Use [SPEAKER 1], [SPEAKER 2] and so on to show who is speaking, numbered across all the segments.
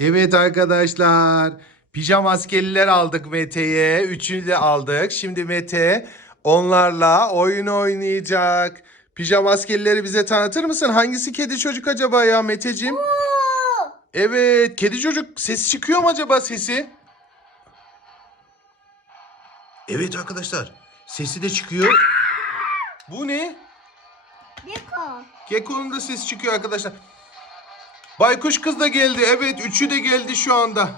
[SPEAKER 1] Evet arkadaşlar. Pijama askeriler aldık Mete'ye. Üçünü de aldık. Şimdi Mete onlarla oyun oynayacak. Pijama askerileri bize tanıtır mısın? Hangisi kedi çocuk acaba ya Meteciğim? Evet. Kedi çocuk ses çıkıyor mu acaba sesi? Evet arkadaşlar. Sesi de çıkıyor. Bu ne?
[SPEAKER 2] Beko.
[SPEAKER 1] Gekko'nun da sesi çıkıyor arkadaşlar. Baykuş kız da geldi. Evet üçü de geldi şu anda.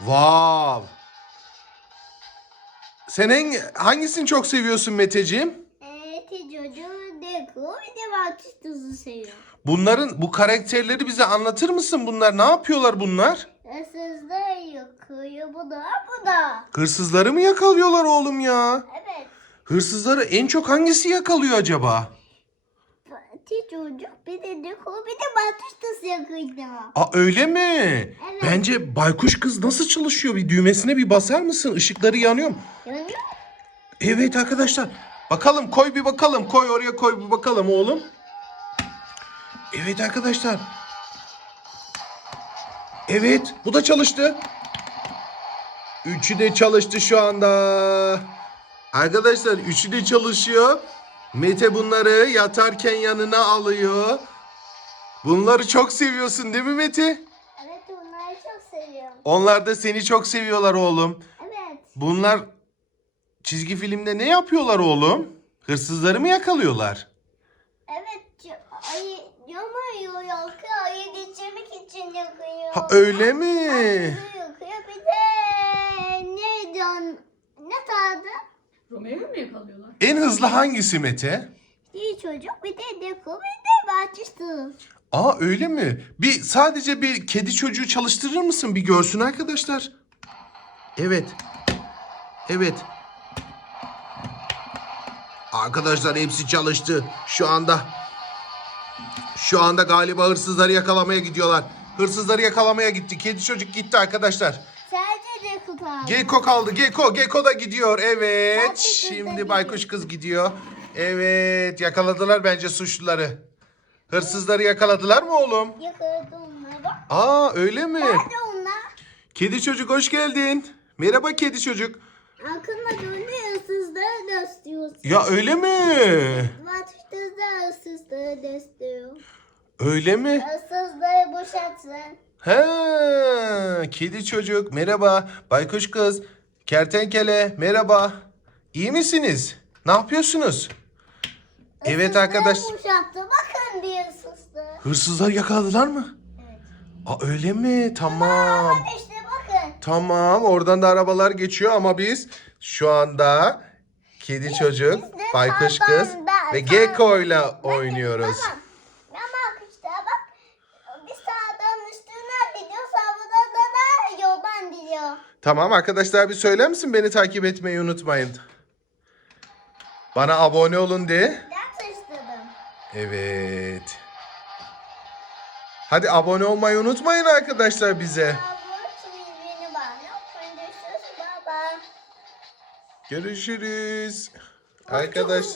[SPEAKER 1] Vav. Sen en, hangisini çok seviyorsun Meteciğim?
[SPEAKER 2] Evet, çocuğu bir de Batistuz'u seviyor.
[SPEAKER 1] Bunların bu karakterleri bize anlatır mısın? Bunlar ne yapıyorlar bunlar?
[SPEAKER 2] Hırsızlar yakıyor bu da bu da.
[SPEAKER 1] Hırsızları mı yakalıyorlar oğlum ya?
[SPEAKER 2] Evet.
[SPEAKER 1] Hırsızları en çok hangisi yakalıyor acaba?
[SPEAKER 2] Fatih çocuk bir de Deko bir de Batistus yakıyor.
[SPEAKER 1] Aa öyle mi?
[SPEAKER 2] Evet.
[SPEAKER 1] Bence baykuş kız nasıl çalışıyor? Bir düğmesine bir basar mısın? Işıkları yanıyor mu?
[SPEAKER 2] Yanıyor mu?
[SPEAKER 1] Evet arkadaşlar. Bakalım koy bir bakalım. Koy oraya koy bir bakalım oğlum. Evet arkadaşlar. Evet bu da çalıştı. Üçü de çalıştı şu anda. Arkadaşlar üçü de çalışıyor. Mete bunları yatarken yanına alıyor. Bunları çok seviyorsun değil mi Mete?
[SPEAKER 2] Evet onları çok seviyorum.
[SPEAKER 1] Onlar da seni çok seviyorlar oğlum.
[SPEAKER 2] Evet.
[SPEAKER 1] Bunlar çizgi filmde ne yapıyorlar oğlum? Hırsızları mı yakalıyorlar?
[SPEAKER 2] Evet. Ayı yanmıyor yakıyor. Ayı geçirmek için yakıyor.
[SPEAKER 1] Ha öyle mi?
[SPEAKER 2] Ayı yakıyor bir de neydi on? Ne tadı?
[SPEAKER 3] Yakalıyorlar?
[SPEAKER 1] En hızlı hangisi Mete?
[SPEAKER 2] Bir çocuk bir de Deko bir de Batistus.
[SPEAKER 1] Aa öyle mi? Bir sadece bir kedi çocuğu çalıştırır mısın? Bir görsün arkadaşlar. Evet. Evet. Arkadaşlar hepsi çalıştı. Şu anda. Şu anda galiba hırsızları yakalamaya gidiyorlar. Hırsızları yakalamaya gitti. Kedi çocuk gitti arkadaşlar.
[SPEAKER 2] Kaldı.
[SPEAKER 1] Gecko kaldı. Gecko. Gecko da gidiyor. Evet.
[SPEAKER 2] Baykuş kız da
[SPEAKER 1] Şimdi
[SPEAKER 2] gidiyor.
[SPEAKER 1] baykuş kız gidiyor. Evet. Yakaladılar bence suçluları. Hırsızları yakaladılar mı oğlum?
[SPEAKER 2] Yakaladı onları bak.
[SPEAKER 1] Aa öyle mi?
[SPEAKER 2] Nerede onlar?
[SPEAKER 1] Kedi çocuk hoş geldin. Merhaba kedi çocuk.
[SPEAKER 2] Aklıma döndü hırsızları da istiyorsun.
[SPEAKER 1] Ya öyle mi?
[SPEAKER 2] Batistus da hırsızları da istiyor.
[SPEAKER 1] Öyle mi?
[SPEAKER 2] Hırsızları boşaltsın.
[SPEAKER 1] He, kedi çocuk merhaba. Baykuş kız. Kertenkele merhaba. İyi misiniz? Ne yapıyorsunuz? Evet arkadaş.
[SPEAKER 2] Bakın bir hırsızlar.
[SPEAKER 1] Hırsızlar yakaladılar mı?
[SPEAKER 2] Evet.
[SPEAKER 1] Aa öyle mi? Tamam.
[SPEAKER 2] Ama işte bakın.
[SPEAKER 1] Tamam oradan da arabalar geçiyor ama biz şu anda kedi çocuk, baykuş kız ve Gekko'yla oynuyoruz.
[SPEAKER 2] Tamam. Ama işte bak. Bir sağdan üstüne gidiyor. Sağdan da, da yoldan gidiyor.
[SPEAKER 1] Tamam arkadaşlar bir söyler misin beni takip etmeyi unutmayın. Bana abone olun de.
[SPEAKER 2] Ben taşıdım.
[SPEAKER 1] Evet. Hadi abone olmayı unutmayın arkadaşlar bize.
[SPEAKER 2] Görüşürüz.
[SPEAKER 1] Arkadaş.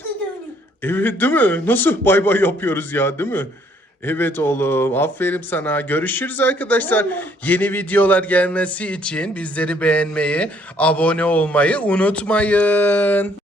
[SPEAKER 1] Evet değil mi? Nasıl bay bay yapıyoruz ya değil mi? Evet oğlum aferin sana. Görüşürüz arkadaşlar. Yeni videolar gelmesi için bizleri beğenmeyi, abone olmayı unutmayın.